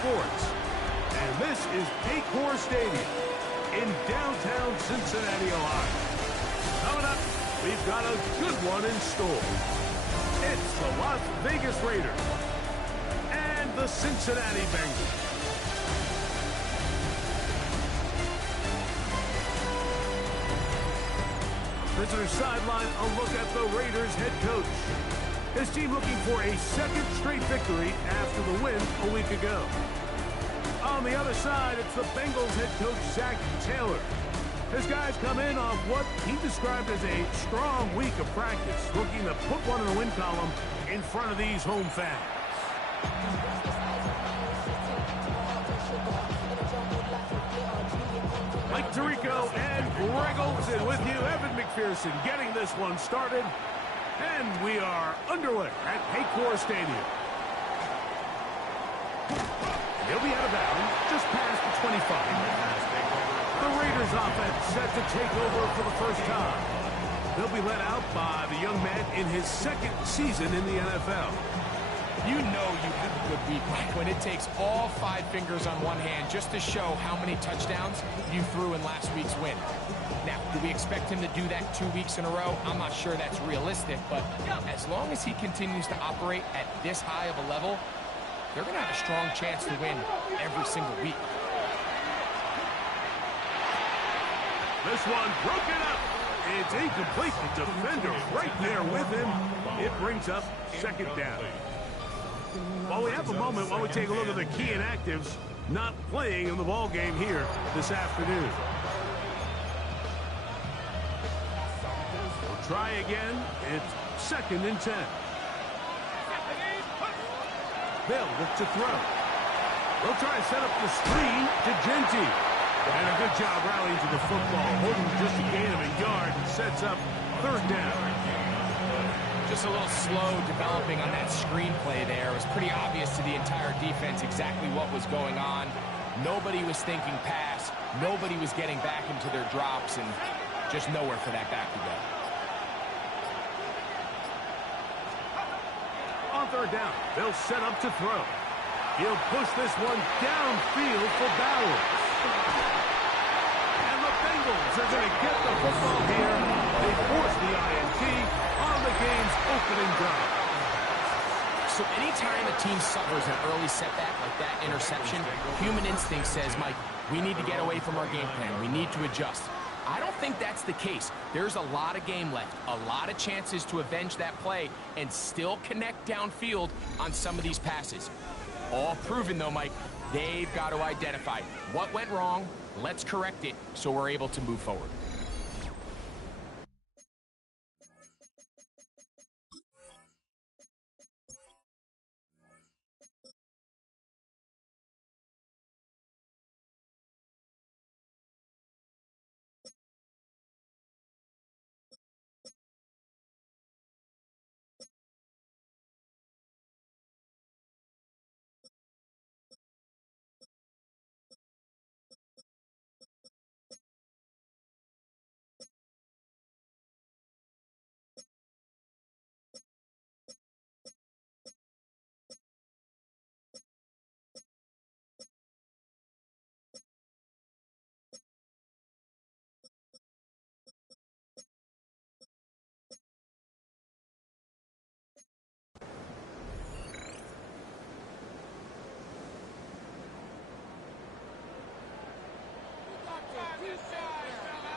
sports. And this is Paycor Stadium in downtown Cincinnati, Ohio. Coming up, we've got a good one in store. It's the Las Vegas Raiders and the Cincinnati Bengals. Visitor sideline, a look at the Raiders head coach. His team looking for a second straight victory after the win a week ago. On the other side, it's the Bengals head coach, Zach Taylor. His guys come in off what he described as a strong week of practice, looking to put one in the win column in front of these home fans. Mike Tirico and Greg Olsen with you. Evan McPherson getting this one started. And we are underway at Paycor Stadium. He'll be out of bounds, just past the 25. The Raiders offense set to take over for the first time. They'll be led out by the young man in his second season in the NFL. You know you have a good week, Mike, when it takes all 5 fingers on one hand just to show how many touchdowns you threw in last week's win. Now, do we expect him to do that 2 weeks in a row? I'm not sure that's realistic, but as long as he continues to operate at this high of a level, they're going to have a strong chance to win every single week. This one broken up. It's incomplete. The defender right there with him. It brings up second down. While we have a moment, while we take a look at the key inactives not playing in the ball game here this afternoon. We'll try again. It's 2nd and 10. They'll look to throw. They'll try to set up the screen to Genty. And a good job rallying to the football. Holding just a gain of a yard and sets up 3rd down. Just a little slow developing on that screenplay there. It was pretty obvious to the entire defense exactly what was going on. Nobody was thinking pass. Nobody was getting back into their drops, and just nowhere for that back to go. On 3rd down, they'll set up to throw. He'll push this one downfield for Bowers. And the Bengals are going to get the football here. They force the INT on the game's opening drive. So anytime a team suffers an early setback like that interception, human instinct says, Mike, we need to get away from our game plan. We need to adjust. I don't think that's the case. There's a lot of game left, a lot of chances to avenge that play and still connect downfield on some of these passes. All proven, though, Mike. They've got to identify what went wrong. Let's correct it so we're able to move forward.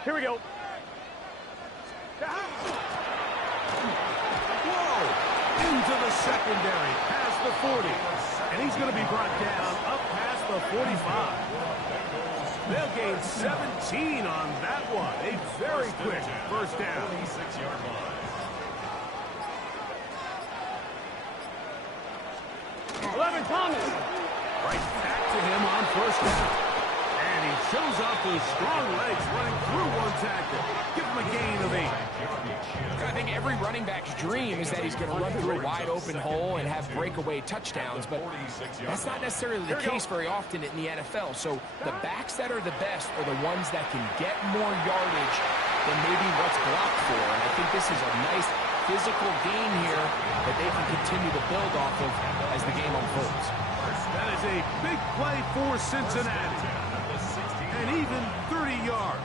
Here we go. Whoa! Into the secondary, past the 40. And he's going to be brought down up past the 45. They'll gain 17 on that one. A very quick first down. 46-yard line. 11 Thomas. Right back to him on first down. And he shows off those strong legs running through one tackle. Give him a gain of 8. I think every running back's dream is that he's going to run through a wide-open hole and have breakaway touchdowns, but that's not necessarily the case very often in the NFL. So the backs that are the best are the ones that can get more yardage than maybe what's blocked for. And I think this is a nice physical gain here that they can continue to build off of as the game unfolds. That is a big play for Cincinnati. And even 30 yards.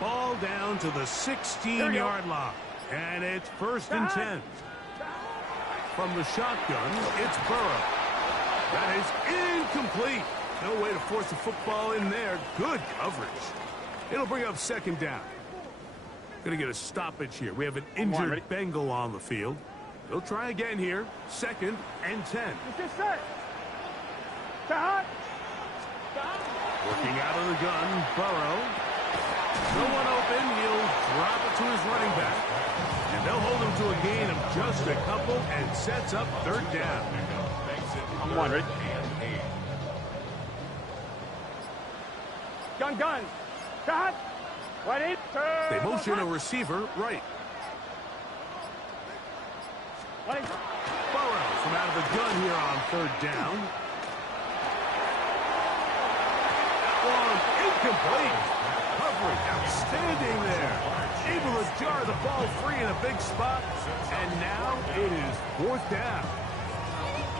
Ball down to the 16-yard line. And it's 1st and 10. From the shotgun, it's Burrow. That is incomplete. No way to force the football in there. Good coverage. It'll bring up 2nd down. Going to get a stoppage here. We have an injured Bengal on the field. They'll try again here. 2nd and 10. Working out of the gun, Burrow. No one open. He'll drop it to his running back. And they'll hold him to a gain of just a couple and sets up 3rd down. I'm wondering. Gun. Shot. Ready. They motion a receiver right. Burrow from out of the gun here on 3rd down. That one incomplete. Coverage outstanding there. Able to jar the ball free in a big spot. And now it is 4th down.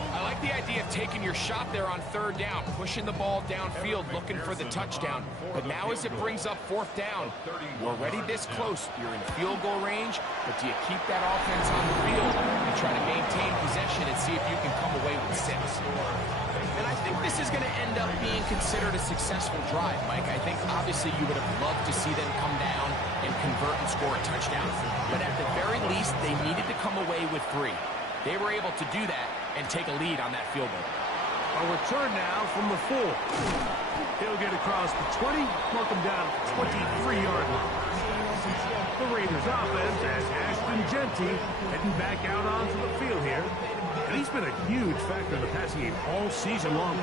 I like the idea of taking your shot there on 3rd down, pushing the ball downfield, looking for the touchdown. But now as it brings up 4th down, you're already this close. You're in field goal range, but do you keep that offense on the field and try to maintain possession and see if you can come away with 6? And I think this is going to end up being considered a successful drive, Mike. I think obviously you would have loved to see them come down and convert and score a touchdown. But at the very least, they needed to come away with 3. They were able to do that and take a lead on that field goal. A return now from the 4. He'll get across the 20, mark him down at the 23-yard line. The Raiders offense has Ashton Genty heading back out onto the field here. And he's been a huge factor in the passing game all season long.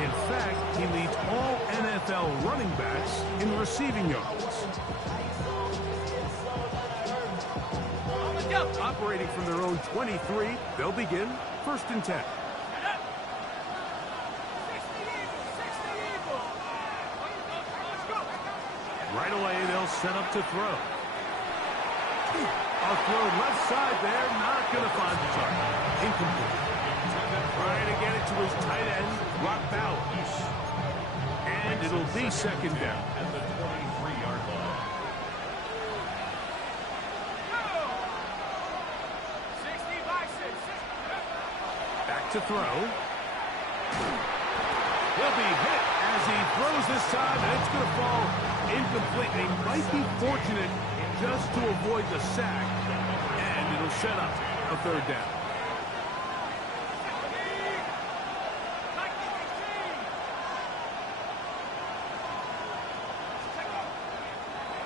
In fact, he leads all NFL running backs in receiving yards. Operating from their own 23, they'll begin 1st and 10. Right away, they'll set up to throw. A throw left side there, not going to find the target. Incomplete. Trying to get it to his tight end, Rock Bowers. And it'll be 2nd down. At the 23-yard line. Back to throw. He'll be hit as he throws this time, and it's going to fall incomplete. They might be fortunate just to avoid the sack, and it'll set up a 3rd down.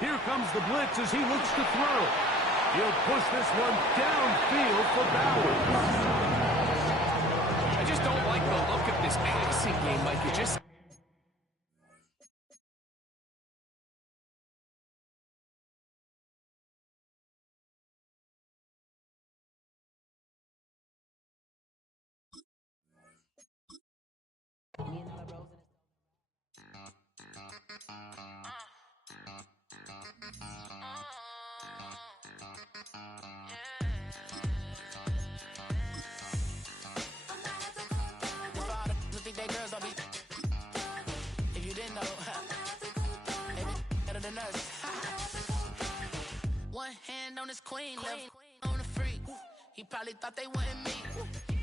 Here comes the blitz as he looks to throw. He'll push this one downfield for Bowers. I just don't like the look of this passing game, Mike. It just... One hand on his queen, left on the freak. He probably thought they wouldn't meet.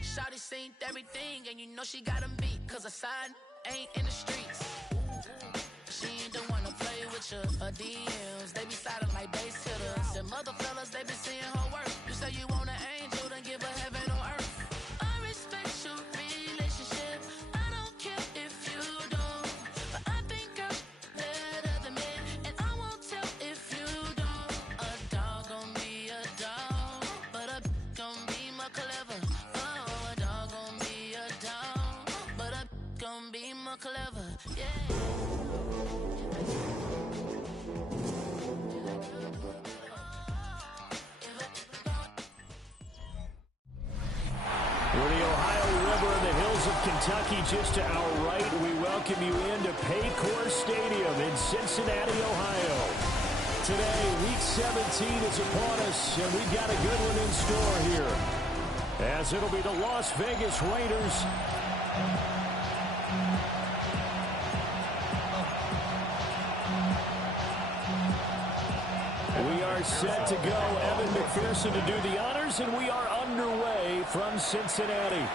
Shawty seen everything, and you know she got him beat. Cause her side ain't in the streets. She ain't the one to play with you. Her DMs, they be silent like bass hitters. And mother fellas, they be seeing her work. You say you want an angel, then give her heaven on earth. I respect your relationship. I don't care if you don't. But I think I'm better than men. And I won't tell if you don't. A dog gon' be a dog, but a gon' be more clever. Oh, a dog gon' be a dog, but a gon' be more clever. Yeah. We're the Ohio River in the hills of Kentucky. Just to our right, we welcome you into Paycor Stadium in Cincinnati, Ohio. Today, Week 17 is upon us, and we've got a good one in store here. As it'll be the Las Vegas Raiders We are set to go. Evan McPherson to do the honors, and we are underway from Cincinnati.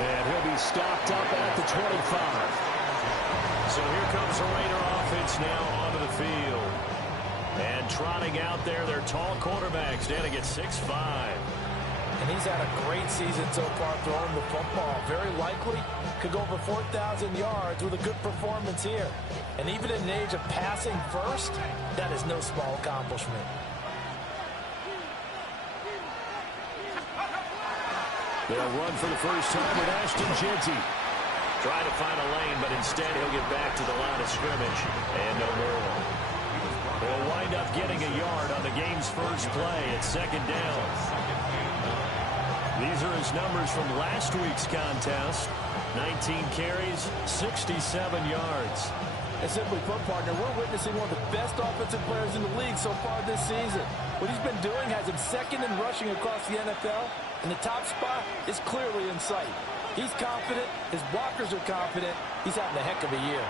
And he'll be stopped up at the 25. So here comes the Raider offense now onto the field. And trotting out there, their tall quarterbacks standing at 6'5". And he's had a great season so far throwing the football. Very likely could go over 4,000 yards with a good performance here. And even in an age of passing first, that is no small accomplishment. They'll run for the first time with Ashton Jeanty. Trying to find a lane, but instead he'll get back to the line of scrimmage. And no more. They'll wind up getting a yard on the game's first play at second down. These are his numbers from last week's contest. 19 carries, 67 yards. And simply put, partner, we're witnessing one of the best offensive players in the league so far this season. What he's been doing has him second in rushing across the NFL, and the top spot is clearly in sight. He's confident. His blockers are confident. He's having a heck of a year.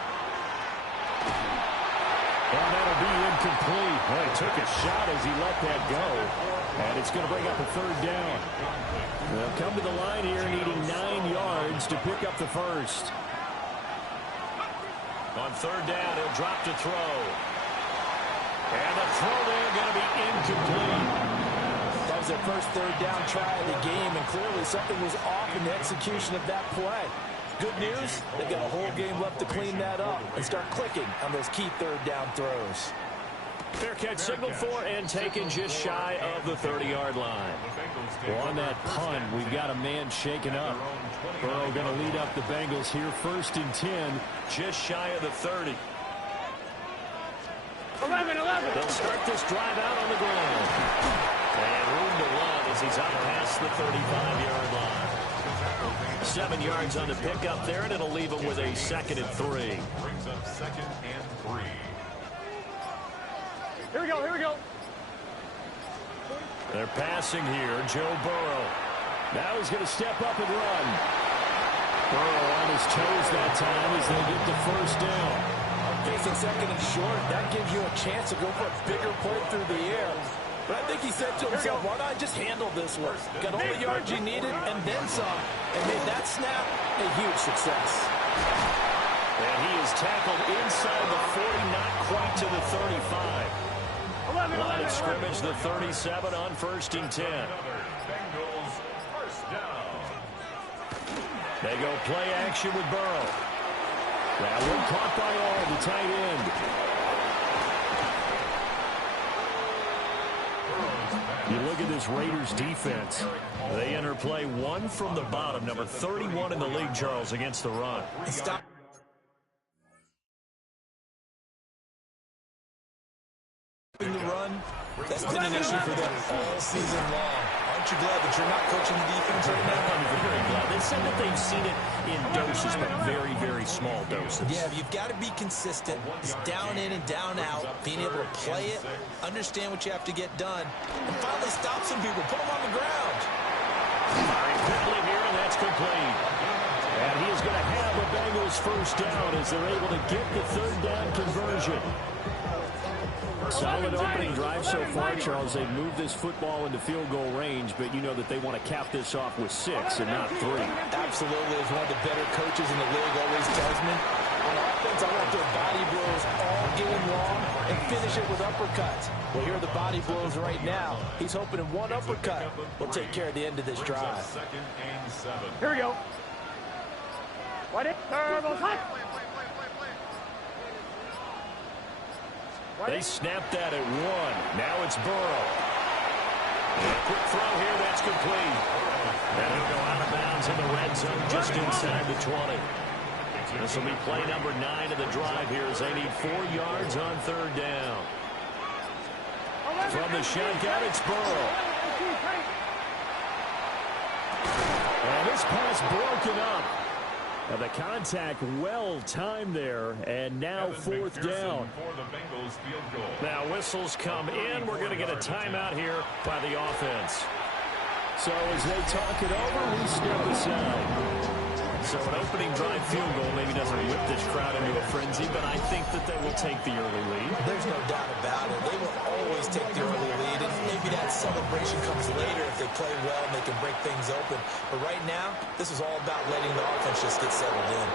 And that'll be incomplete. Well, he took a shot as he let that go. And it's going to bring up a third down. They'll come to the line here needing 9 yards to pick up the first. On third down, he'll drop to throw. And the throw there going to be incomplete. That was their first third down try of the game, and clearly something was off in the execution of that play. Good news, they've got a whole game left to clean that up and start clicking on those key third down throws. Fair catch signaled for and taken just shy of the 30-yard line. Well, on that punt, we've got a man shaken up. Burrow going to lead up the Bengals here, 1st and 10, just shy of the 30. 11. They'll start this drive out on the ground. And room to run as he's out past the 35-yard line. 7 yards on the pickup there, and it'll leave him with a 2nd and 3. Brings up 2nd and 3. Here we go. They're passing here. Joe Burrow. Now he's going to step up and run. Burrow on his toes that time as they get the first down. Facing 2nd and short, that gives you a chance to go for a bigger play through the air. But I think he said to himself, why not just handle this one? Got all the yards you needed and then some, and made that snap a huge success. And he is tackled inside the 40, not quite to the 35. Line of scrimmage, the 37 on 1st and 10. Bengals first down. They go play action with Burrow. That one caught by all, the tight end. You look at this Raiders defense. They enter play one from the bottom, number 31 in the league, Charles, against the run. Stop. In the run, that's been an issue for them all season long. Aren't you glad that you're not coaching the defense right now? I'm very glad. They said that they've seen it in doses, but very, very small doses. Yeah, you've got to be consistent. It's down in and down out, being able to play it, understand what you have to get done, and finally stop some people, put them on the ground. Firing quickly here, and that's complete. And he is going to have the Bengals first down as they're able to get the third down conversion. Solid opening drive so far, Charles. They've moved this football into field goal range, but you know that they want to cap this off with 6 and not 3. Absolutely, as one of the better coaches in the league always tells me, on offense, I want their body blows all game long and finish it with uppercuts. Well, here are the body blows right now. He's hoping in one uppercut will take care of the end of this drive. 2nd and 7. Here we go. What it? Terrible hot. They snapped that at 1. Now it's Burrow. And a quick throw here, that's complete. And he'll go out of bounds in the red zone just inside the 20. This will be play number 9 of the drive here as they need 4 yards on third down. From the shotgun, it's Burrow. And this pass broken up. Now the contact well timed there, and now 4th down. For the Bengals field goal. Now whistles come in. We're going to get a timeout here by the offense. So as they talk it over, we step aside. So an opening drive field goal maybe doesn't whip this crowd into a frenzy, but I think that they will take the early lead. There's no doubt about it. They will always take the early lead, and maybe that celebration comes later if they play well and they can break things open. But right now, this is all about letting the offense just get settled in.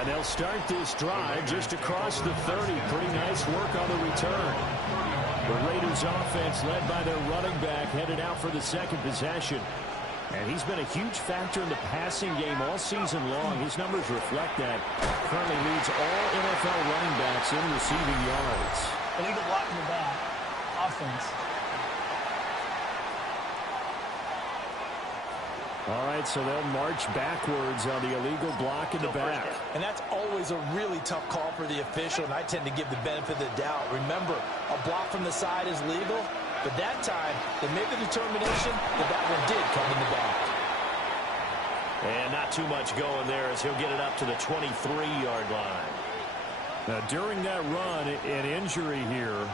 And they'll start this drive just across the 30. Pretty nice work on the return. The Raiders offense led by their running back headed out for the second possession. And he's been a huge factor in the passing game all season long. His numbers reflect that. Currently leads all NFL running backs in receiving yards. Illegal block in the back. Offense. All right, so they'll march backwards on the illegal block in the back. And that's always a really tough call for the official, and I tend to give the benefit of the doubt. Remember, a block from the side is legal, but that time they made the determination that one did come in the back. And not too much going there as he'll get it up to the 23-yard line. Now, during that run, an injury here.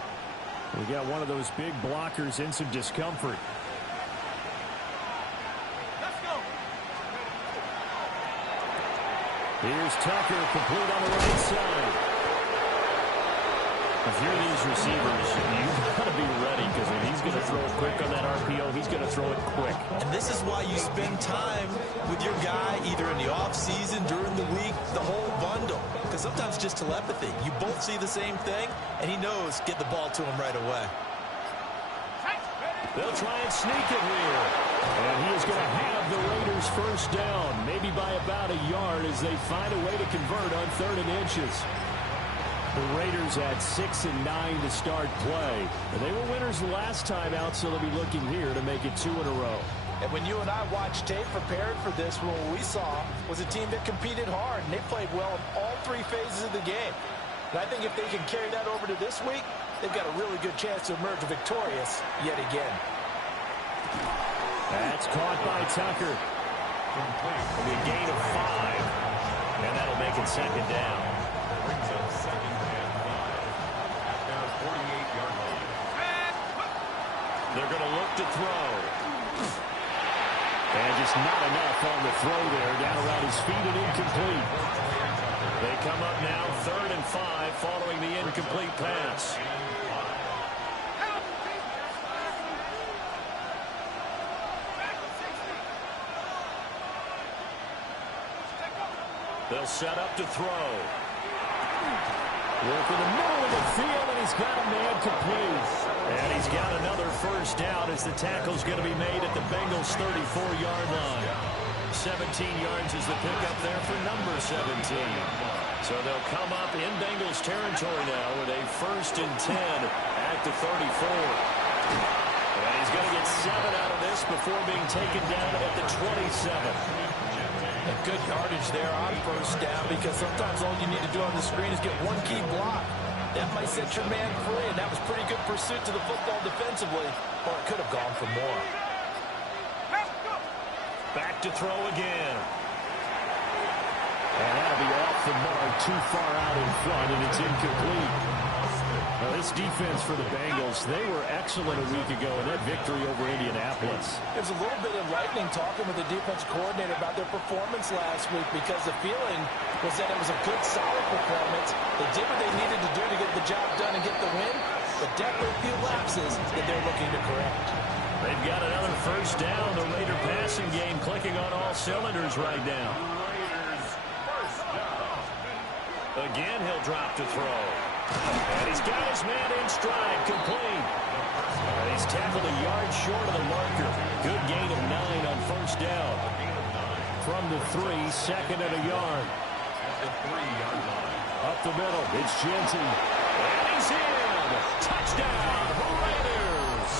We got one of those big blockers in some discomfort. Here's Tucker, complete on the right side. If you're these receivers, you've got to be ready, because when he's going to throw it quick on that RPO, he's going to throw it quick. And this is why you spend time with your guy, either in the offseason, during the week, the whole bundle. Because sometimes just telepathy. You both see the same thing, and he knows get the ball to him right away. They'll try and sneak it here. And he is going to have the Raiders first down, maybe by about a yard as they find a way to convert on 3rd and inches. The Raiders at 6 and 9 to start play. And they were winners the last time out, so they'll be looking here to make it 2 in a row. And when you and I watched tape prepared for this, what we saw was a team that competed hard, and they played well in all 3 phases of the game. And I think if they can carry that over to this week, they've got a really good chance to emerge victorious yet again. That's caught by Tucker. It'll be a gain of 5, and that'll make it 2nd down. Brings up 2nd and 5 at their 48-yard line. They're going to look to throw. And just not enough on the throw there. Down around his feet and incomplete. They come up now 3rd and 5 following the incomplete pass. They'll set up to throw. Work in the middle of the field, and he's got a man complete. And he's got another first down as the tackle's going to be made at the Bengals' 34-yard line. 17 yards is the pickup there for number 17. So they'll come up in Bengals territory now with a 1st and 10 at the 34. And he's going to get 7 out of this before being taken down at the 27. And good yardage there on first down, because sometimes all you need to do on the screen is get one key block. That might set your man free, and that was pretty good pursuit to the football defensively, or it could have gone for more. Back to throw again. And that'll be off the mark, too far out in front, and it's incomplete. Now, this defense for the Bengals, they were excellent a week ago in that victory over Indianapolis. It was a little bit enlightening talking with the defense coordinator about their performance last week, because the feeling was that it was a good, solid performance. They did what they needed to do to get the job done and get the win, but definitely a few lapses that they're looking to correct. They've got another first down. The Raider passing game clicking on all cylinders right now. Raiders first down. Again, he'll drop to throw. And he's got his man in stride, complete. And he's tackled a yard short of the marker. Good gain of 9 on first down. From the 3, 2nd and a yard. At the 3-yard line. Up the middle, it's Genty. And he's in. Touchdown, Raiders.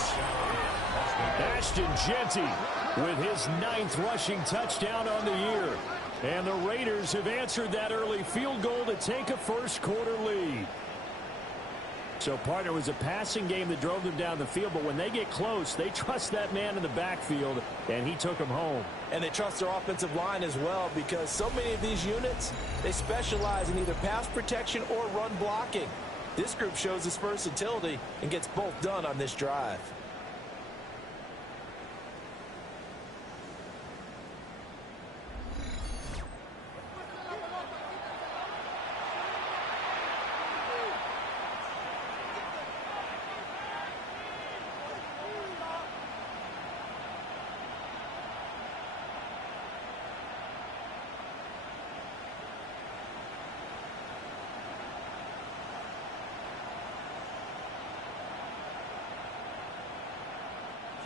Ashton Genty with his 9th rushing touchdown on the year. And the Raiders have answered that early field goal to take a first-quarter lead. So, partner, it was a passing game that drove them down the field, but when they get close, they trust that man in the backfield, and he took them home. And they trust their offensive line as well, because so many of these units, they specialize in either pass protection or run blocking. This group shows its versatility and gets both done on this drive.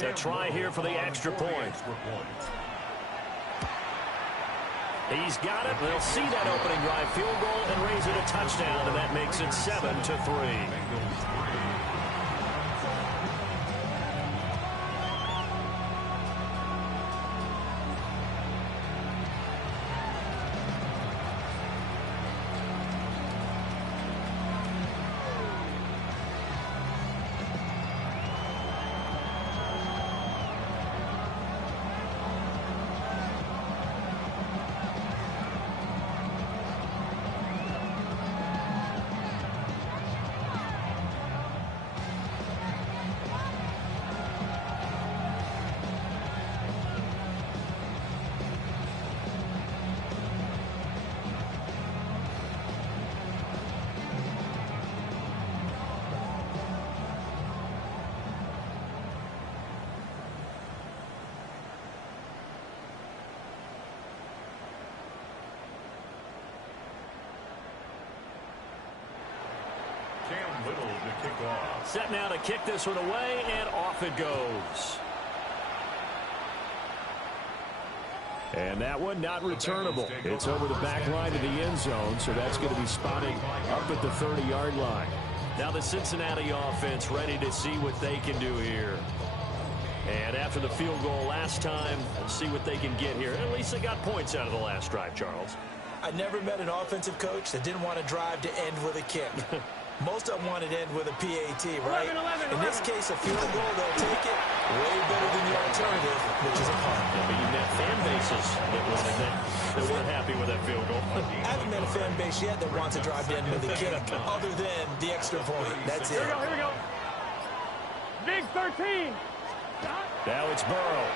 A try here for the extra point. He's got it. They'll see that opening drive field goal and raise it a touchdown, and that makes it 7-3. Set now to kick this one away, and off it goes. And that one not returnable. It's over the back line of the end zone, so that's going to be spotted up at the 30-yard line. Now the Cincinnati offense ready to see what they can do here. And after the field goal last time, let's see what they can get here. At least they got points out of the last drive, Charles. I never met an offensive coach that didn't want to drive to end with a kick. Most of them want to end with a PAT, right? 11. In this case, a field goal, they'll take it way better than the alternative, which is a punt. Yeah, but you met fan bases that weren't happy with that field goal. I haven't met a fan base yet that wants to drive to end with a kick other than the extra point. That's it. Here we go. Big 13. Now it's Burrow.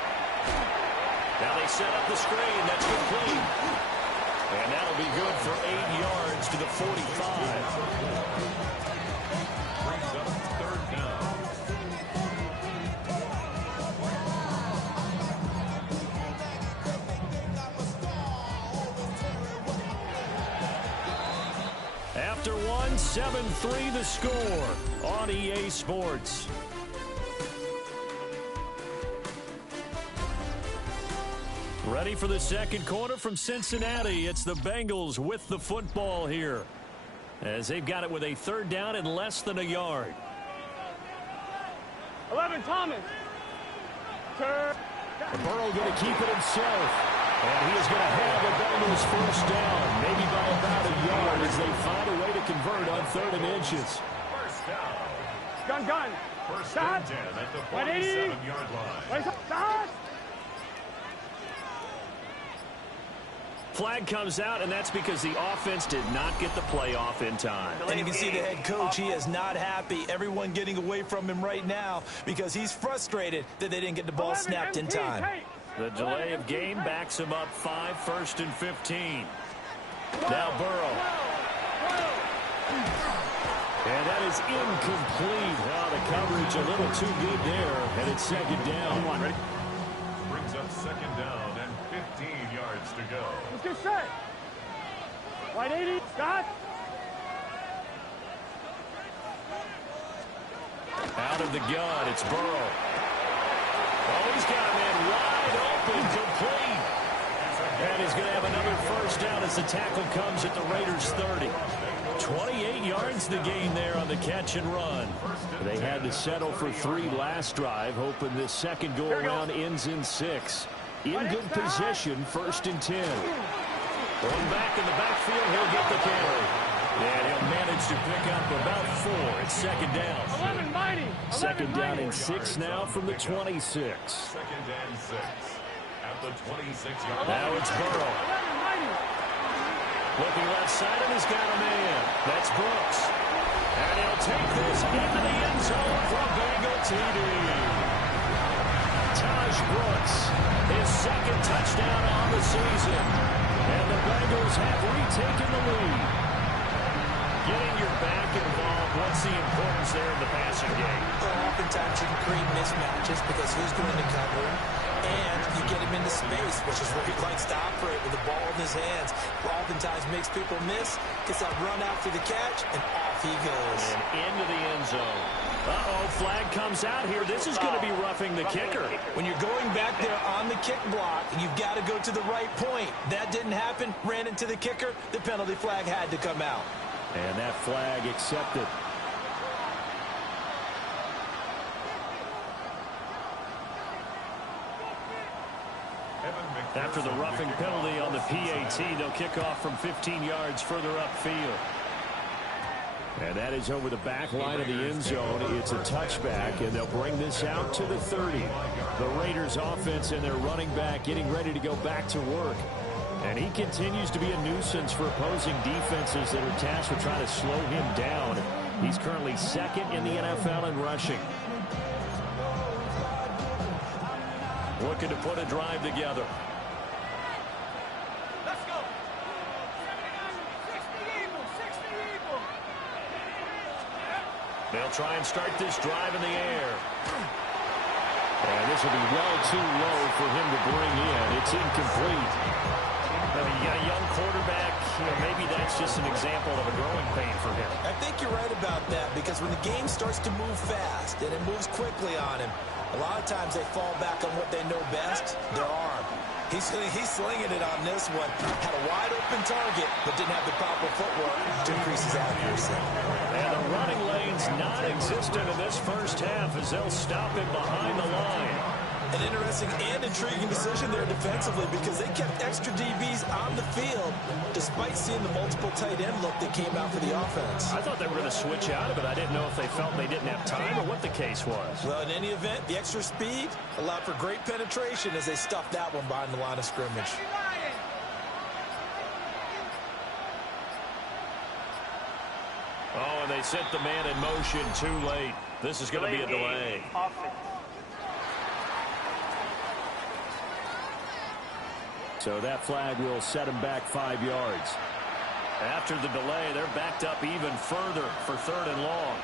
Now they set up the screen. That's complete. And that'll be good for 8 yards to the 45. After one, 7-3 the score on EA Sports. Ready for the second quarter from Cincinnati. It's the Bengals with the football here, as they've got it with a third down and less than a yard. 11, Thomas. Burrow going to keep it himself. And he is going to have the Bengals first down, maybe by about a yard, as they find a way to convert on 3rd and inches. First down. Gun. First and 10 at the 47-yard line. Stop. Flag comes out, and that's because the offense did not get the play off in time. And you can see the head coach, he is not happy. Everyone getting away from him right now because he's frustrated that they didn't get the ball snapped in time. The delay of game backs him up 5, 1st and 15. Now Burrow. And that is incomplete. Oh, the coverage a little too good there, and it's second down. Ready? Brings up second down and 15 yards to go. Let's get set. Wide 80, Scott. Out of the gun, it's Burrow. Oh, he's got a man wide open, complete. And he's going to have another first down as the tackle comes at the Raiders' 30. 28 yards the gain there on the catch and run. They had to settle for 3 last drive, hoping this second go-around ends in 6. In good position, 1st and 10. Going back in the backfield, he'll get the carry. And he'll manage to pick up about 4. It's second down. 11 mighty. Second down and 6 now from the 26. Second and 6 at the 26-yard line. Now it's Burrow. Looking left side, and he's got a man. That's Brooks. And he'll take this into the end zone for a Bengal TD. Taj Brooks, his second touchdown on the season. And the Bengals have retaken the lead. Getting your back involved, what's the importance there in the passing game? Well, oftentimes you can create mismatches because who's going to cover him, and you get him into space, which is where he likes to operate with the ball in his hands. Oftentimes makes people miss, gets that run after the catch, and off he goes. And into the end zone. Uh-oh, flag comes out here. This is going to be roughing the kicker. When you're going back there on the kick block, you've got to go to the right point. That didn't happen, ran into the kicker, the penalty flag had to come out. And that flag accepted. After the roughing penalty on the PAT, they'll kick off from 15 yards further upfield. And that is over the back line of the end zone. It's a touchback, and they'll bring this out to the 30. The Raiders offense and their running back getting ready to go back to work. And he continues to be a nuisance for opposing defenses that are tasked with trying to slow him down. He's currently second in the NFL in rushing. Looking to put a drive together. Let's go. 60 Eagles, 60 Eagles. They'll try and start this drive in the air. And this will be well too low for him to bring in. It's incomplete. I mean, you got a young quarterback, maybe that's just an example of a growing pain for him. I think you're right about that, because when the game starts to move fast and it moves quickly on him, a lot of times they fall back on what they know best, their arm. He's slinging it on this one. Had a wide open target, but didn't have the proper footwork to increase his accuracy. And the running lane's non-existent in this first half as they'll stop him behind the line. An interesting and intriguing decision there defensively, because they kept extra DBs on the field despite seeing the multiple tight end look that came out for the offense. I thought they were going to switch out of it. I didn't know if they felt they didn't have time or what the case was. Well, in any event, the extra speed allowed for great penetration as they stuffed that one behind the line of scrimmage. Oh, and they sent the man in motion too late. This is going to be a delay. So that flag will set him back 5 yards. After the delay, they're backed up even further for 3rd and long.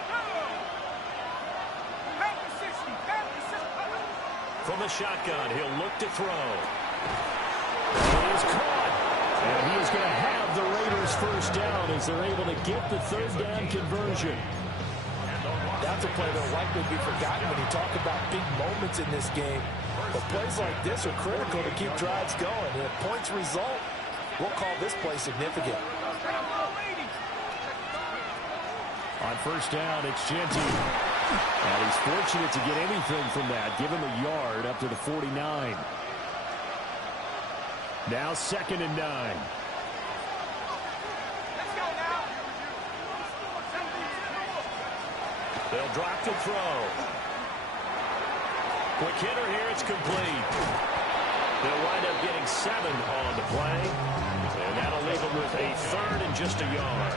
From the shotgun, he'll look to throw. He is caught. And he is going to have the Raiders first down as they're able to get the 3rd down conversion. That's a play that will likely be forgotten when you talk about big moments in this game. But plays like this are critical to keep drives going. And if points result, we'll call this play significant. On first down, it's Genty. And he's fortunate to get anything from that. Give him a yard up to the 49. Now 2nd and 9. They'll drop to throw. Quick hitter here, it's complete. They'll wind up getting 7 on the play. And that'll leave them with a 3rd and just a yard.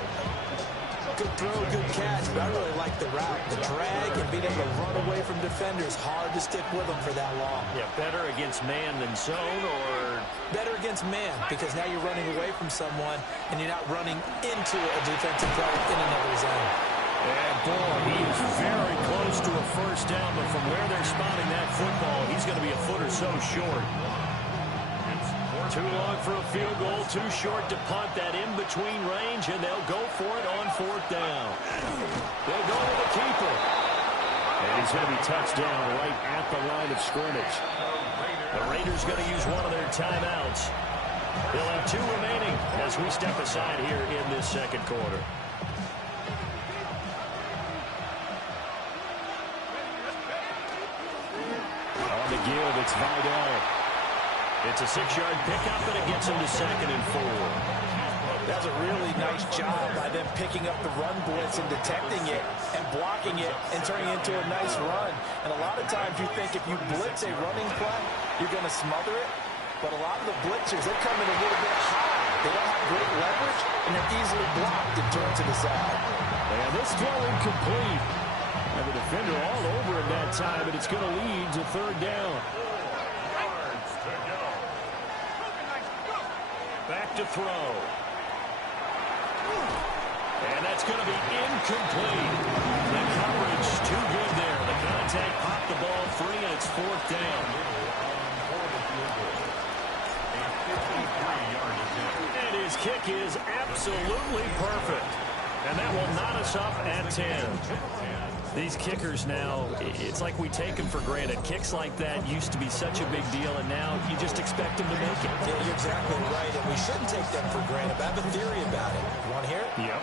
Good throw, good catch, but I really like the route. The drag and being able to run away from defenders, hard to stick with them for that long. Yeah, better against man than zone, or? Better against man, because now you're running away from someone and you're not running into a defensive player in another zone. And boy, he is very close to a first down, but from where they're spotting that football, he's going to be a foot or so short. Too long for a field goal, too short to punt. That in-between range, and they'll go for it on 4th down. They'll go to the keeper. And he's going to be touched down right at the line of scrimmage. The Raiders going to use one of their timeouts. They'll have 2 remaining as we step aside here in this 2nd quarter. On the give, it's Vidal. It's a 6-yard pickup, and it gets him to 2nd and 4. That's a really nice job by them picking up the run blitz and detecting it and blocking it and turning it into a nice run. And a lot of times you think if you blitz a running play, you're going to smother it. But a lot of the blitzers, they're coming a little bit high. They don't have great leverage, and they're easily blocked and turned to the side. And this throw incomplete. And the defender all over him that time, and it's going to lead to third down. Back to throw. And that's going to be incomplete. The coverage too good there. The contact popped the ball free, and it's fourth down. And his kick is absolutely perfect. And that will knot us up at 10. These kickers now, it's like we take them for granted. Kicks like that used to be such a big deal, and now you just expect them to make it. Yeah, you're exactly right, and we shouldn't take them for granted. But I have a theory about it. You want to hear it? Yep.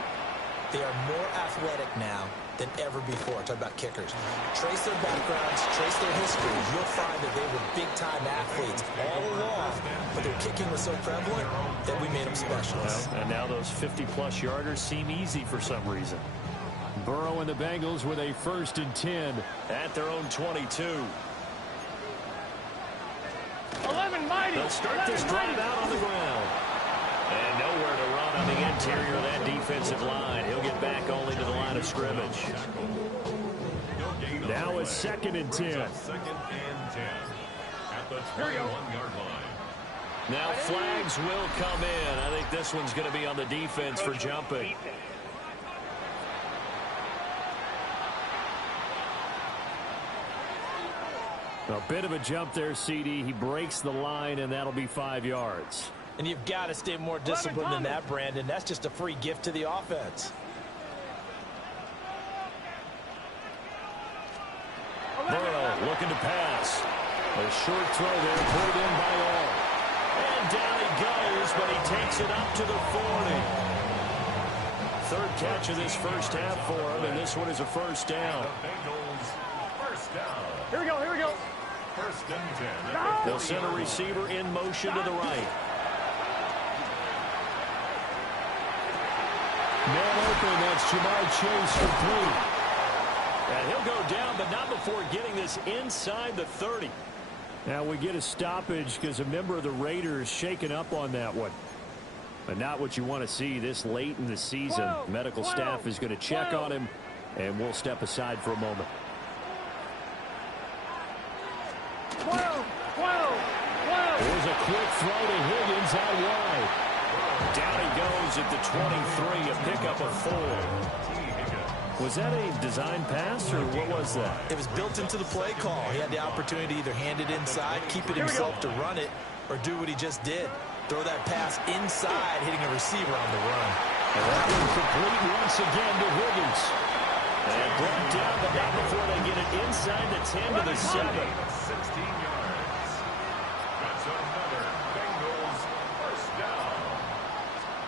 They are more athletic now than ever before. Talk about kickers. Trace their backgrounds, trace their history. You'll find that they were big-time athletes all along, but their kicking was so prevalent that we made them specialists. Well, and now those 50-plus yarders seem easy for some reason. Burrow and the Bengals with a 1st and 10 at their own 22. 11 mighty. They'll start this drive out on the ground. And nowhere to run on the interior of that defensive line. He'll get back only to the line of scrimmage. Now it's 2nd and 10. 2nd and 10 at the 21-yard line. Now flags will come in. I think this one's going to be on the defense for jumping. A bit of a jump there, CD. He breaks the line, and that'll be 5 yards. And you've got to stay more disciplined than that, Brandon. That's just a free gift to the offense. Burrow looking to pass. A short throw there, pulled in by all. And down he goes, but he takes it up to the 40. Third catch of this first half for him, and this one is a first down. First down. Here we go, here we go. 1st and 10. They'll send a receiver in motion to the right. Man open, that's Jamar Chase complete. And he'll go down, but not before getting this inside the 30. Now we get a stoppage because a member of the Raiders shaken up on that one. But not what you want to see this late in the season. Medical staff is going to check on him, and we'll step aside for a moment. 12. Here's a quick throw to Higgins out wide. Down he goes at the 23, a pickup of 4. Was that a design pass, or what was that? It was built into the play call. He had the opportunity to either hand it inside, keep it himself to run it, or do what he just did. Throw that pass inside, hitting a receiver on the run. And that one complete once again to Higgins. And brought down, but not before they get it inside the 10 to the 7. 16 yards. That's another Bengals first down.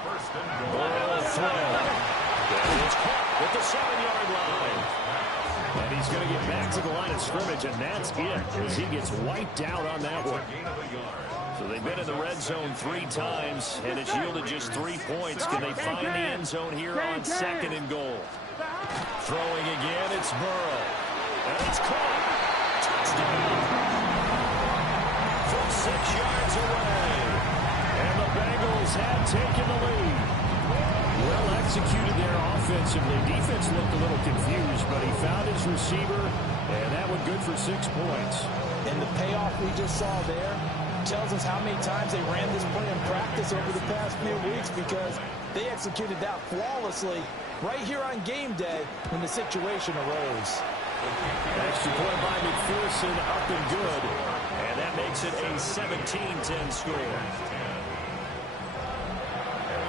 1st and goal. Burrow throw. And it's caught at the 7-yard line. And he's going to get back to the line of scrimmage, and that's it, as he gets wiped out on that one. So they've been in the red zone 3 times, and it's yielded just 3 points. Can they find the end zone here on 2nd and goal? Throwing again, it's Burrow. And it's caught. Touchdown. From 6 yards away. And the Bengals have taken the lead. Well executed there offensively. Defense looked a little confused, but he found his receiver, and that one good for 6 points. And the payoff we just saw there tells us how many times they ran this play in practice over the past few weeks, because they executed that flawlessly right here on game day when the situation arose. Extra point by McPherson, up and good. And that makes it a 17-10 score.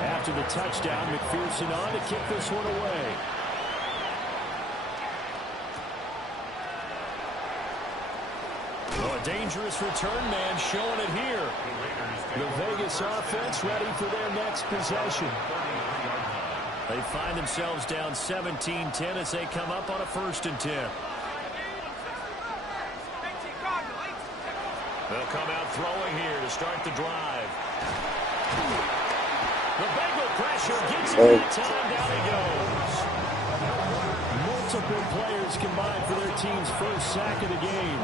After the touchdown, McPherson on to kick this one away. Oh, a dangerous return man showing it here. The Vegas offense ready for their next possession. They find themselves down 17-10 as they come up on a 1st and 10. They'll come out throwing here to start the drive. The Bengal pressure gets him that time. Down he goes. Multiple players combined for their team's first sack of the game.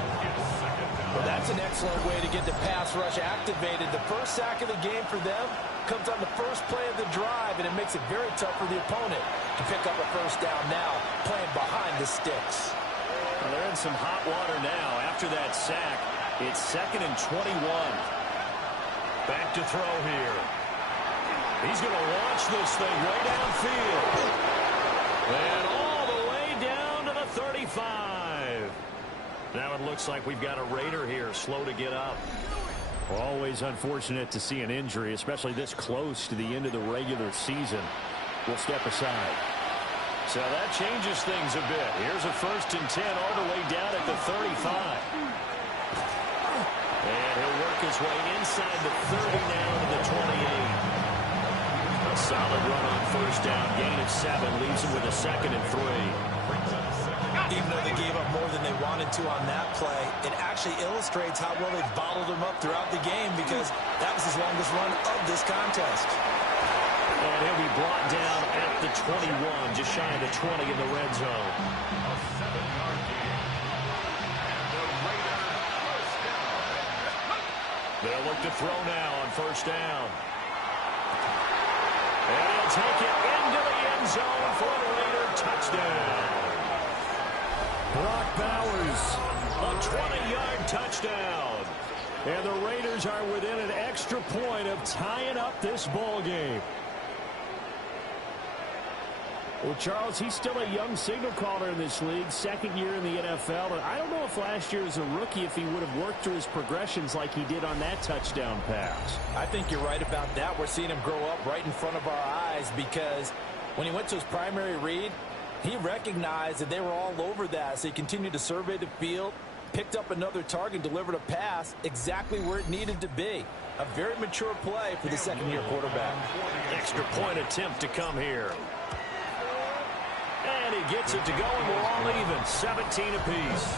Well, that's an excellent way to get the pass rush activated. The first sack of the game for them comes on the first play of the drive, and it makes it very tough for the opponent to pick up a first down now, playing behind the sticks. Well, they're in some hot water now. After that sack, it's 2nd and 21. Back to throw here. He's going to launch this thing way downfield. And all the way down to the 35. Now it looks like we've got a Raider here, slow to get up. Always unfortunate to see an injury, especially this close to the end of the regular season. We'll step aside. So that changes things a bit. Here's a 1st and 10 all the way down at the 35. And he'll work his way inside the 30 now to the 28. A solid run on 1st down, gain of 7, leaves him with a 2nd and 3. Even though they gave up more than they wanted to on that play, it actually illustrates how well they bottled them up throughout the game, because that was his longest run of this contest. And he'll be brought down at the 21, just shy of the 20 in the red zone. They'll look to throw now on 1st down. And he'll take it into the end zone for a Raider touchdown. Brock Bowers, a 20-yard touchdown. And the Raiders are within an extra point of tying up this ball game. Well, Charles, he's still a young signal caller in this league, 2nd year in the NFL. And I don't know if last year as a rookie, if he would have worked through his progressions like he did on that touchdown pass. I think you're right about that. We're seeing him grow up right in front of our eyes, because when he went to his primary read, he recognized that they were all over that, so he continued to survey the field, picked up another target, delivered a pass exactly where it needed to be. A very mature play for the 2nd-year quarterback. Extra point attempt to come here. And he gets it to go, and we're all even, 17 apiece.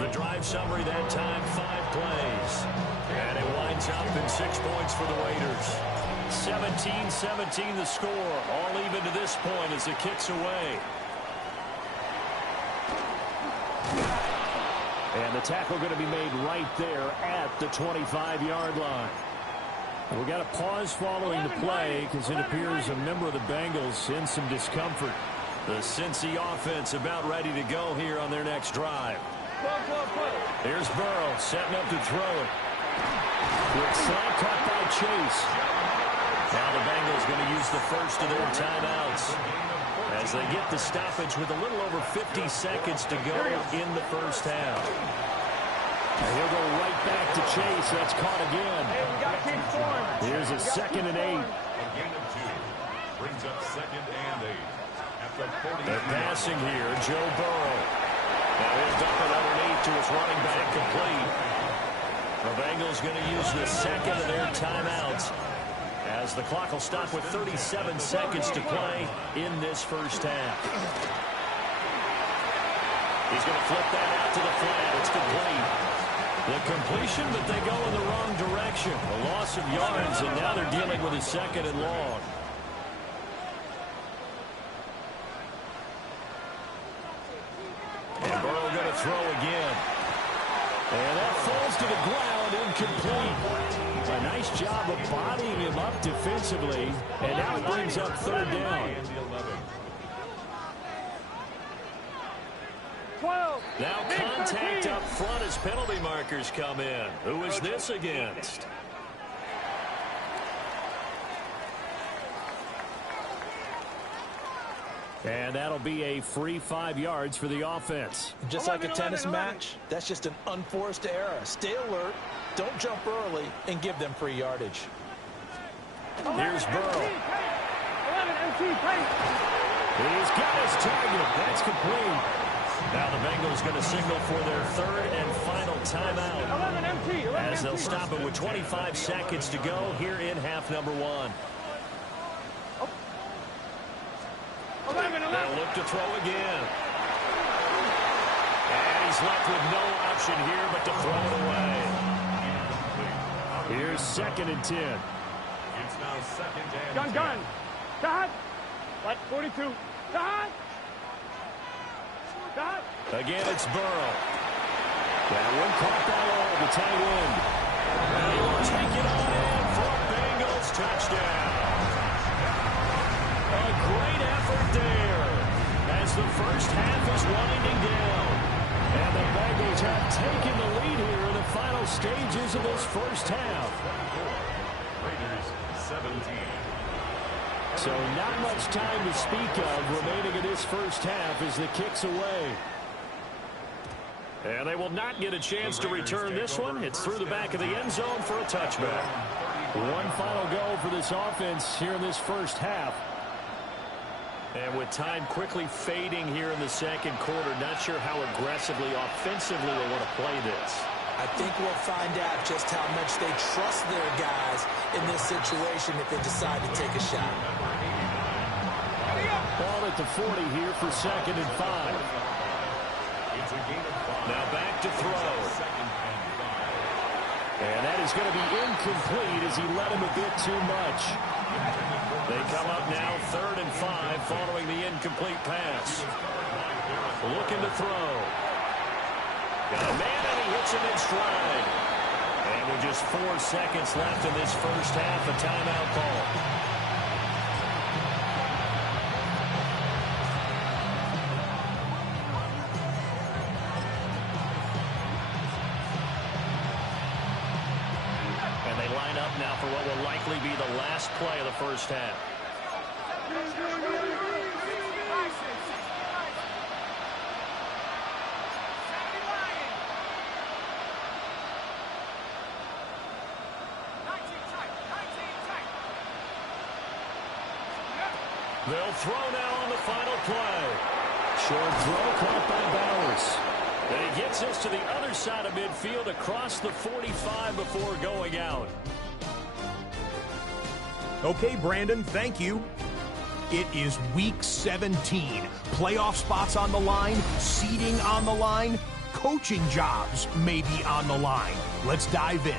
The drive summary that time, 5 plays. And it winds up in 6 points for the Raiders. 17-17 the score. All even to this point as the kick's away. And the tackle going to be made right there at the 25-yard line. We got a pause following the play because it appears a member of the Bengals in some discomfort. The Cincy offense about ready to go here on their next drive. Here's Burrow setting up to throw it. With slant cut by Chase. Now the Bengals going to use the first of their timeouts as they get the stoppage with a little over 50 seconds to go in the first half. And he'll go right back to Chase. That's caught again. Here's a 2nd and 8. Brings up 2nd and 8. They're passing here, Joe Burrow. Now he'll dump it underneath to his running back, complete. The Bengals going to use the 2nd of their timeouts as the clock will stop with 37 seconds to play in this first half. He's going to flip that out to the flat. It's complete. The completion, but they go in the wrong direction. A loss of yards, and now they're dealing with a 2nd and long. And Burrow going to throw again. And that falls to the ground, incomplete. A nice job of bodying him up defensively, and now it brings up 3rd down. Now contact up front as penalty markers come in. Who is this against? And that'll be a free 5 yards for the offense. Just like a tennis match, that's just an unforced error. Stay alert, don't jump early, and give them free yardage. Here's Burrow. He's got his target. That's complete. Now the Bengals going to signal for their 3rd and final timeout as they'll stop it with 25 seconds to go here in half number 1. They'll look to throw again. And he's left with no option here but to throw it away. Here's 2nd and 10. It's now 2nd and 10. Gun. Stop. What? 42. Stop. Again, it's Burrow. That one caught by all, the tight end. And he will take it on in for a Bengals touchdown. A great effort there as the first half is winding down. And the Bengals have taken the lead here in the final stages of this first half. Raiders 17. So not much time to speak of remaining in this first half as the kick's away. And they will not get a chance to return this one. It's through the back of the end zone for a touchback. One final go for this offense here in this first half. And with time quickly fading here in the second quarter, not sure how aggressively, offensively they want to play this. I think we'll find out just how much they trust their guys in this situation if they decide to take a shot. Ball at the 40 here for 2nd and 5. Now back to throw. And that is going to be incomplete as he let him a bit too much. They come up now 3rd and 5 following the incomplete pass. Looking to throw. Got a man and he hits him in stride. And with just 4 seconds left in this first half, a timeout call. Now for what will likely be the last play of the first half. They'll throw now on the final play. Short throw caught by Bowers. And he gets us to the other side of midfield across the 45 before going out. Okay, Brandon, thank you. It is week 17. Playoff spots on the line, seeding on the line, coaching jobs may be on the line. Let's dive in.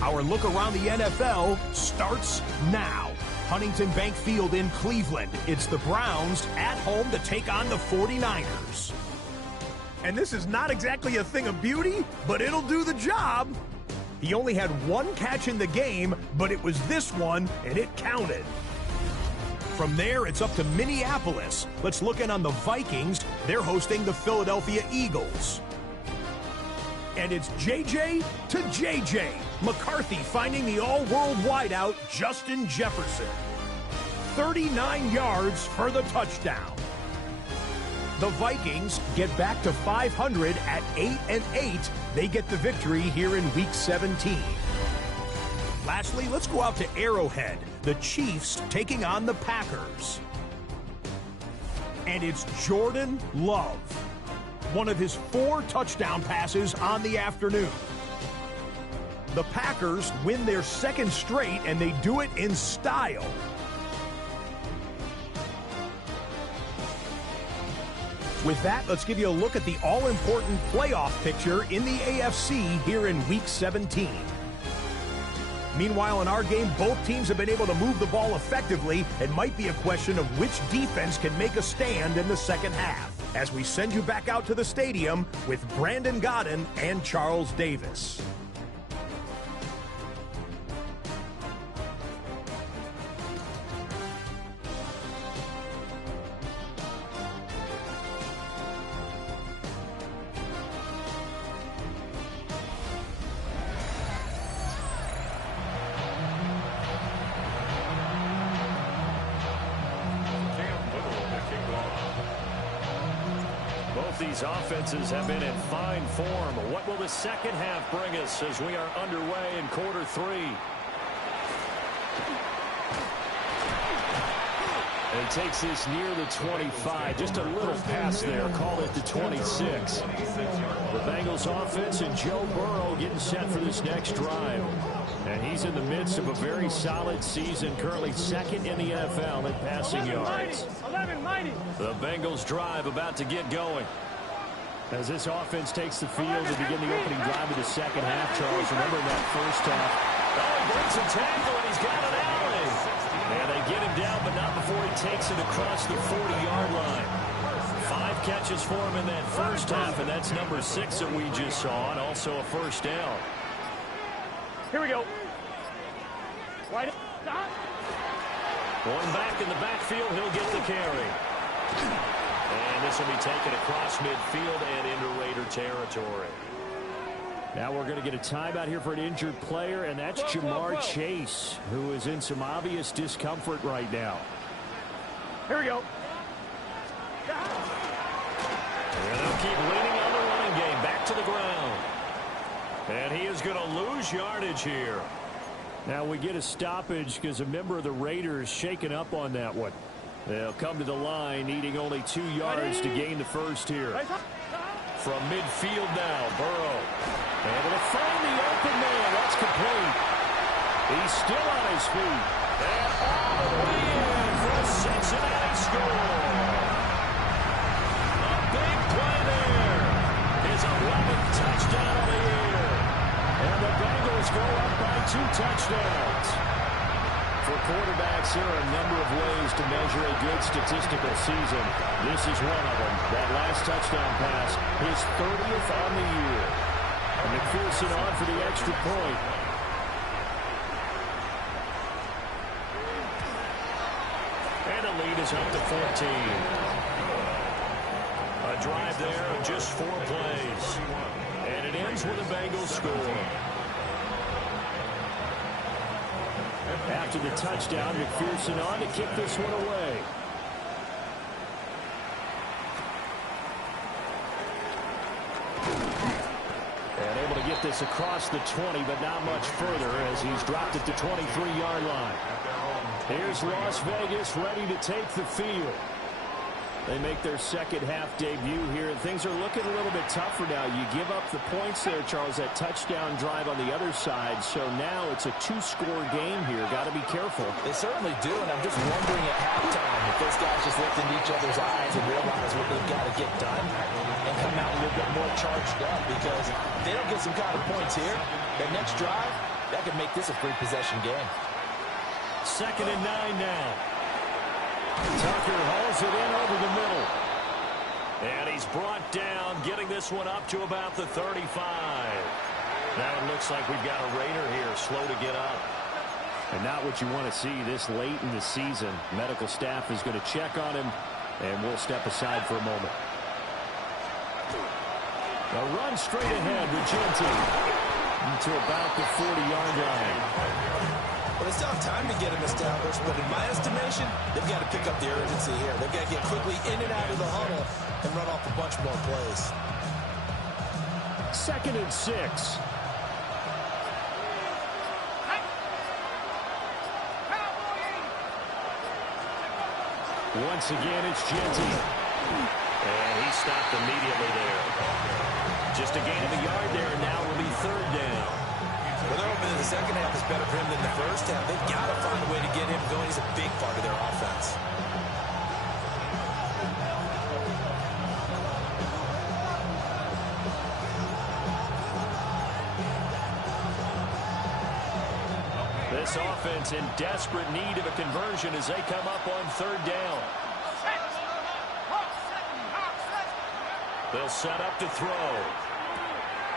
Our look around the NFL starts now. Huntington Bank Field in Cleveland. It's the Browns at home to take on the 49ers. And this is not exactly a thing of beauty, but it'll do the job. He only had 1 catch in the game, but it was this one, and it counted. From there, it's up to Minneapolis. Let's look in on the Vikings. They're hosting the Philadelphia Eagles. And it's JJ to JJ. McCarthy finding the all-world wideout, Justin Jefferson. 39 yards for the touchdown. The Vikings get back to 500 at 8-8. They get the victory here in Week 17. Lastly, let's go out to Arrowhead. The Chiefs taking on the Packers. And it's Jordan Love. One of his 4 touchdown passes on the afternoon. The Packers win their 2nd straight, and they do it in style. With that, let's give you a look at the all-important playoff picture in the AFC here in Week 17. Meanwhile, in our game, both teams have been able to move the ball effectively. It might be a question of which defense can make a stand in the second half. As we send you back out to the stadium with Brandon Godden and Charles Davis. These offenses have been in fine form. What will the second half bring us as we are underway in quarter 3? And he takes this near the 25. Just a little pass there. Call it the 26. The Bengals offense and Joe Burrow getting set for this next drive. And he's in the midst of a very solid season, currently 2nd in the NFL in passing yards. The Bengals drive about to get going. As this offense takes the field to begin the opening drive of the second half, Charles, remember that first half. Oh, he breaks a tackle, and he's got an alley. And they get him down, but not before he takes it across the 40-yard line. 5 catches for him in that first half, and that's number 6 that we just saw, and also a first down. Here we go. Wide stop. Going back in the backfield, he'll get the carry. And this will be taken across midfield and into Raider territory. Now we're going to get a timeout here for an injured player, and that's Jamar Chase, who is in some obvious discomfort right now. Here we go. And they'll keep leaning on the running game. Back to the ground. And he is going to lose yardage here. Now we get a stoppage because a member of the Raiders shaken up on that one. They'll come to the line needing only 2 yards to gain the first here. From midfield now, Burrow. Able to find the open man. That's complete. He's still on his feet. And all the way in for a Cincinnati score. A big play there. His 11th touchdown of the year. And the Bengals go up by 2 touchdowns. For quarterbacks, there are a number of ways to measure a good statistical season. This is one of them. That last touchdown pass, his 30th on the year. And McPherson on for the extra point. And the lead is up to 14. A drive there of just 4 plays. And it ends with a Bengals score. After the touchdown, McPherson on to kick this one away. And able to get this across the 20, but not much further as he's dropped at the 23-yard line. Here's Las Vegas ready to take the field. They make their second half debut here, and things are looking a little bit tougher now. You give up the points there, Charles, that touchdown drive on the other side. So now it's a 2-score game here. Got to be careful. They certainly do, and I'm just wondering at halftime if those guys just looked into each other's eyes and realize what they've got to get done and come out a little bit more charged up, because if they don't get some kind of points here, that next drive, that could make this a free-possession game. 2nd and 9 now. Tucker hauls it in over the middle. And he's brought down, getting this one up to about the 35. Now it looks like we've got a Raider here, slow to get up. And not what you want to see this late in the season. Medical staff is going to check on him, and we'll step aside for a moment. A run straight ahead with Genty to about the 40-yard line. Well, they still have time to get him established, but in my estimation, they've got to pick up the urgency here. They've got to get quickly in and out of the huddle and run off a bunch more plays. 2nd and 6. Once again, it's Genty. And he stopped immediately there. Just a gain of a yard there, and now will be 3rd down. Well, they're hoping that the second half is better for him than the first half. They've got to find a way to get him going. He's a big part of their offense. This offense in desperate need of a conversion as they come up on 3rd down. They'll set up to throw.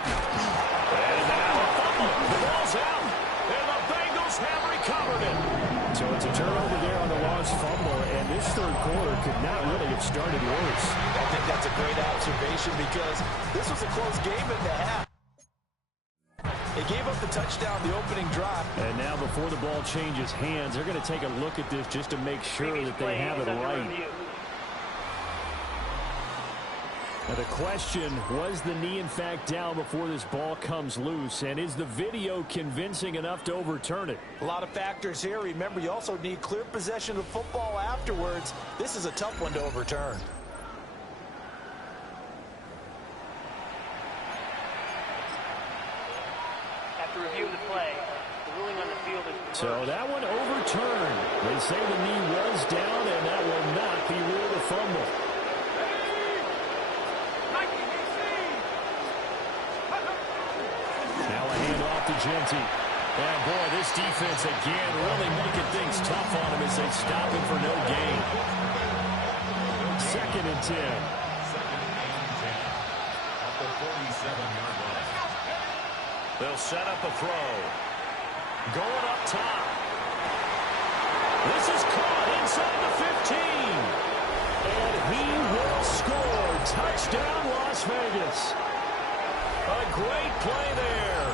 And now the ball's out, and the Bengals have recovered it. So it's a turnover there on the lost fumble, and this 3rd quarter could not really have started worse. I think that's a great observation, because this was a close game at the half. They gave up the touchdown, the opening drive. And now before the ball changes hands, they're going to take a look at this just to make sure that they have it right. Now the question, was the knee in fact down before this ball comes loose? And is the video convincing enough to overturn it? A lot of factors here. Remember, you also need clear possession of football afterwards. This is a tough one to overturn. After reviewing the play, the ruling on the field is reversed. So that one overturned. They say the knee was down, and that will not be ruled a fumble. Now a handoff to Genty. And boy, this defense again really making things tough on him as they stop him for no gain. 2nd and 10. 47-yard line. They'll set up a throw. Going up top. This is caught inside the 15. And he will score. Touchdown, Las Vegas. A great play there.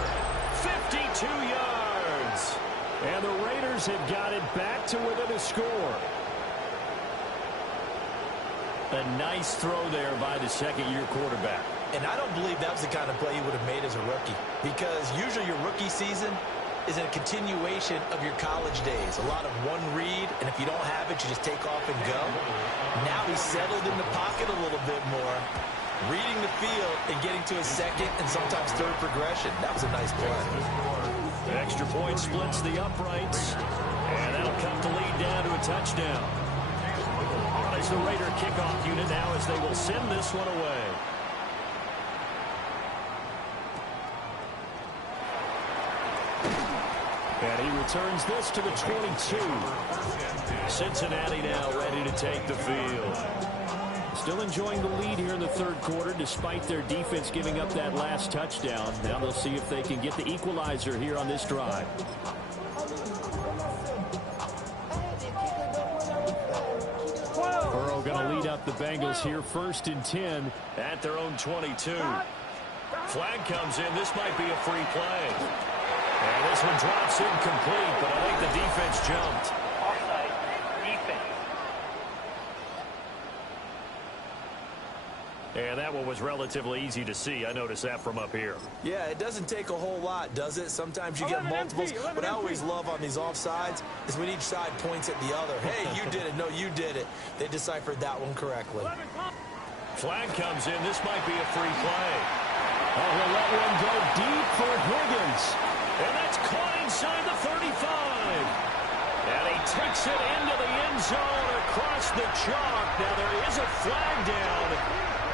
52 yards. And the Raiders have got it back to within a score. A nice throw there by the second-year quarterback. And I don't believe that was the kind of play he would have made as a rookie, because usually your rookie season is a continuation of your college days. A lot of one read, and if you don't have it, you just take off and go. Now he's settled in the pocket a little bit more, reading the field and getting to his second and sometimes third progression. That was a nice play. The extra point splits the uprights, and that'll cut the lead down to a touchdown. It's the Raider kickoff unit now as they will send this one away. And he returns this to the 22. Cincinnati now ready to take the field. Still enjoying the lead here in the third quarter despite their defense giving up that last touchdown. Now they'll see if they can get the equalizer here on this drive. Burrow going to lead up the Bengals here, 1st and 10 at their own 22. Flag comes in. This might be a free play. And this one drops incomplete, but I think the defense jumped. Offside. Defense. And that one was relatively easy to see. I noticed that from up here. Yeah, it doesn't take a whole lot, does it? Sometimes you get multiples. What I always love on these offsides is when each side points at the other. Hey, you did it. No, you did it. They deciphered that one correctly. Flag comes in. This might be a free play. Oh, he'll let one go deep for Higgins. And that's caught inside the 35. And he takes it into the end zone across the chalk. Now there is a flag down,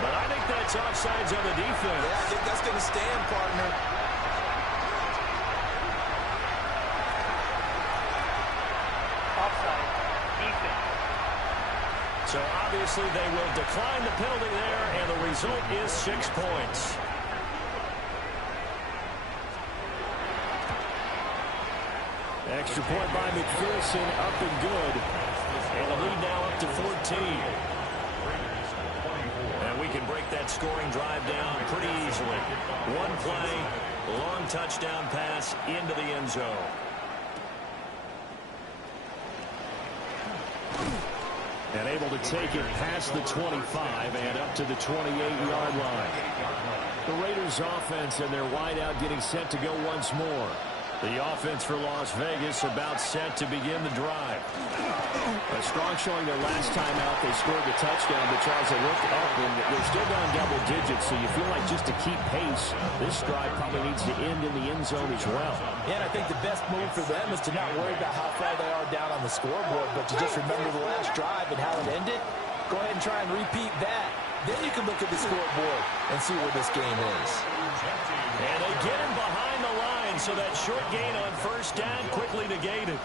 but I think that's offsides on the defense. Yeah, I think that's going to stand, partner. Offside. Defense. So obviously they will decline the penalty there, and the result is 6 points. Extra point by McPherson, up and good. And the lead now up to 14. And we can break that scoring drive down pretty easily. One play, long touchdown pass into the end zone. And able to take it past the 25 and up to the 28-yard line. The Raiders offense and their wideout getting set to go once more. The offense for Las Vegas about set to begin the drive. A strong showing their last time out. They scored the touchdown, but Charles, they looked up and they're still down double digits, so you feel like just to keep pace, this drive probably needs to end in the end zone as well. Yeah, and I think the best move for them is to not worry about how far they are down on the scoreboard, but to just remember the last drive and how it ended. Go ahead and try and repeat that. Then you can look at the scoreboard and see where this game is. And they get him behind the line, so that short gain on first down quickly negated.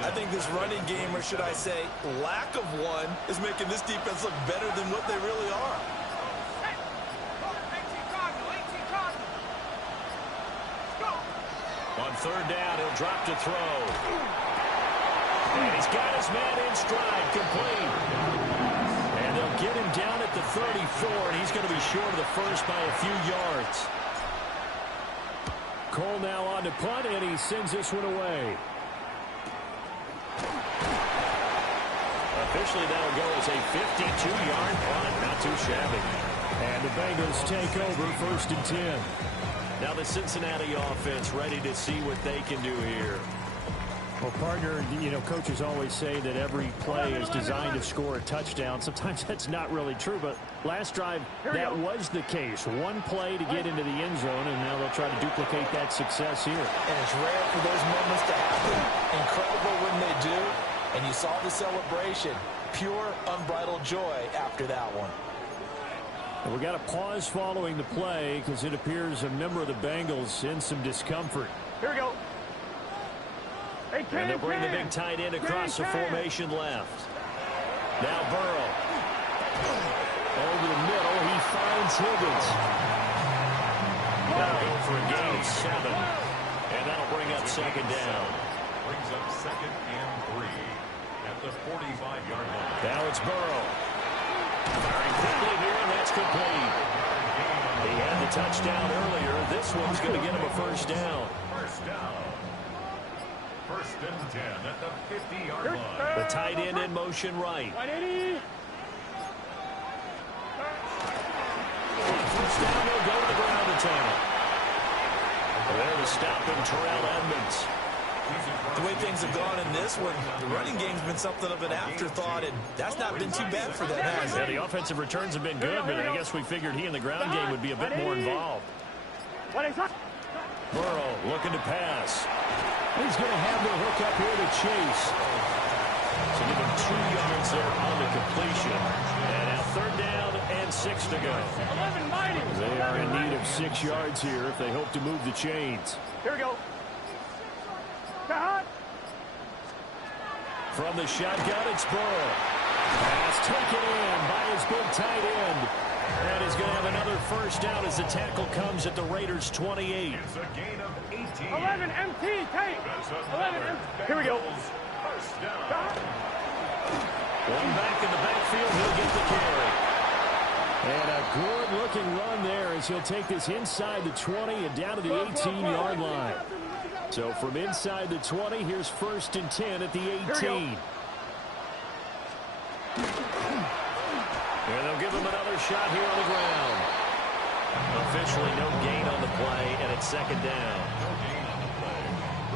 I think this running game, or should I say lack of one, is making this defense look better than what they really are. On third down, he'll drop to throw. And he's got his man in stride, complete. And they'll get him down at the 34, and he's going to be short of the first by a few yards. Cole now on to punt, and he sends this one away. Officially, that'll go as a 52-yard punt. Not too shabby. And the Bengals take over 1st and 10. Now the Cincinnati offense ready to see what they can do here. Well, partner, you know, coaches always say that every play is designed to score a touchdown. Sometimes that's not really true, but last drive, that was the case. One play to get into the end zone, and now they'll try to duplicate that success here. And it's rare for those moments to happen. Incredible when they do. And you saw the celebration. Pure, unbridled joy after that one. And we got a pause following the play because it appears a member of the Bengals in some discomfort. Here we go. And they'll bring the big tight end across the formation left. Now Burrow. Over the middle, he finds Higgins. That'll go for a gain of 7. And that'll bring up second down. Brings up 2nd and 3 at the 45-yard line. Now it's Burrow. Firing quickly here, and that's complete. He had the touchdown earlier. This one's going to get him a first down. First down. 1st and 10 at the 50-yard line. The tight end in motion right. 180. First down, he'll go to the ground attack. There to stop him, Terrell Edmonds. The way things have gone in this one, the running game's been something of an afterthought, and that's not been too bad for them, has it? Yeah, the offensive returns have been good, but I guess we figured he in the ground game would be a bit more involved. Burrow looking to pass. He's going to have the hook up here to Chase. So give him 2 yards there on the completion. And now 3rd down and 6 to go. They are in need of 6 yards here if they hope to move the chains. Here we go. From the shotgun, it's Burrow. Pass taken in by his big tight end. And he's going to have another first down as the tackle comes at the Raiders' 28. It's a gain of 18. 11 MT, take. 11 MT. Here we go. First down. One back in the backfield, he'll get the carry. And a good-looking run there as he'll take this inside the 20 and down to the 18-yard line. So from inside the 20, here's 1st and 10 at the 18. And they'll give him another shot here on the ground. Officially no gain on the play, and it's 2nd down.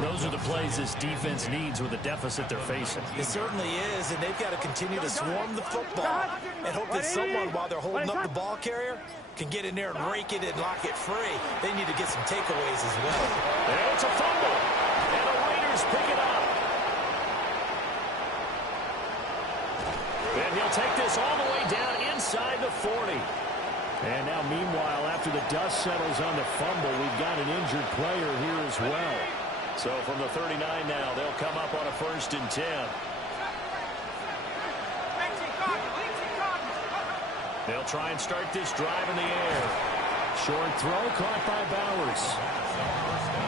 Those are the plays this defense needs with the deficit they're facing. It certainly is, and they've got to continue to swarm the football and hope that someone, while they're holding up the ball carrier, can get in there and rake it and lock it free. They need to get some takeaways as well. And it's a fumble, and the Raiders pick it up. And he'll take this all the way down inside the 40. And now, meanwhile, after the dust settles on the fumble, we've got an injured player here as well. So from the 39 now, they'll come up on a 1st and 10. They'll try and start this drive in the air. Short throw caught by Bowers.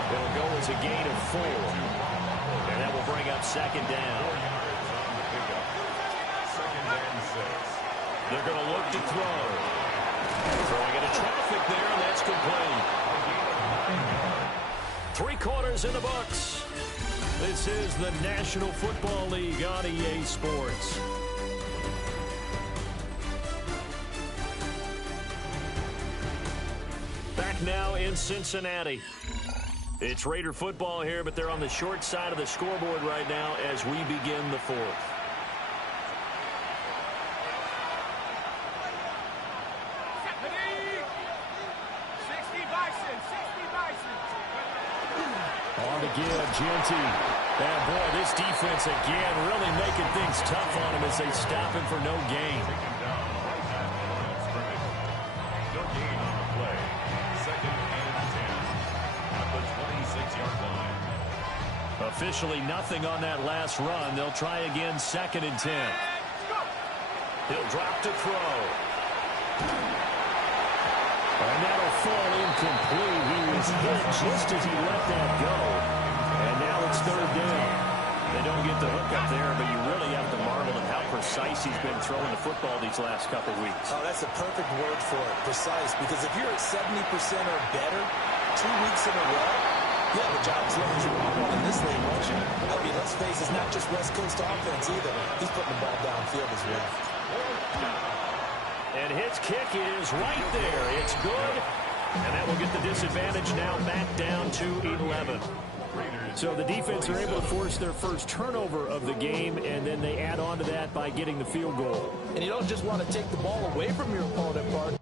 It'll go as a gain of 4. And that will bring up 2nd down. They're going to look to throw. Throwing into traffic there, and that's complete. 3 quarters in the books. This is the National Football League on EA Sports. Back now in Cincinnati. It's Raider football here, but they're on the short side of the scoreboard right now as we begin the 4th. Genty. And boy, this defense again really making things tough on him as they stop him for no gain. No gain on the play. 2nd and 10 at the 26-yard line. Officially nothing on that last run. They'll try again 2nd and 10. He'll drop to throw. And that'll fall incomplete. He was hit just as he let that go. And now it's 3rd down. They don't get the hook up there, but you really have to marvel at how precise he's been throwing the football these last couple weeks. Oh, that's a perfect word for it, precise, because if you're at 70% or better 2 weeks in a row, you have a job as long as you want one in this league, won't you? I mean, let's face it, it's not just West Coast offense either. He's putting the ball downfield as well. And his kick is right there. It's good. And that will get the disadvantage now back down to 11. So the defense are able to force their first turnover of the game, and then they add on to that by getting the field goal. And you don't just want to take the ball away from your opponent, Bart.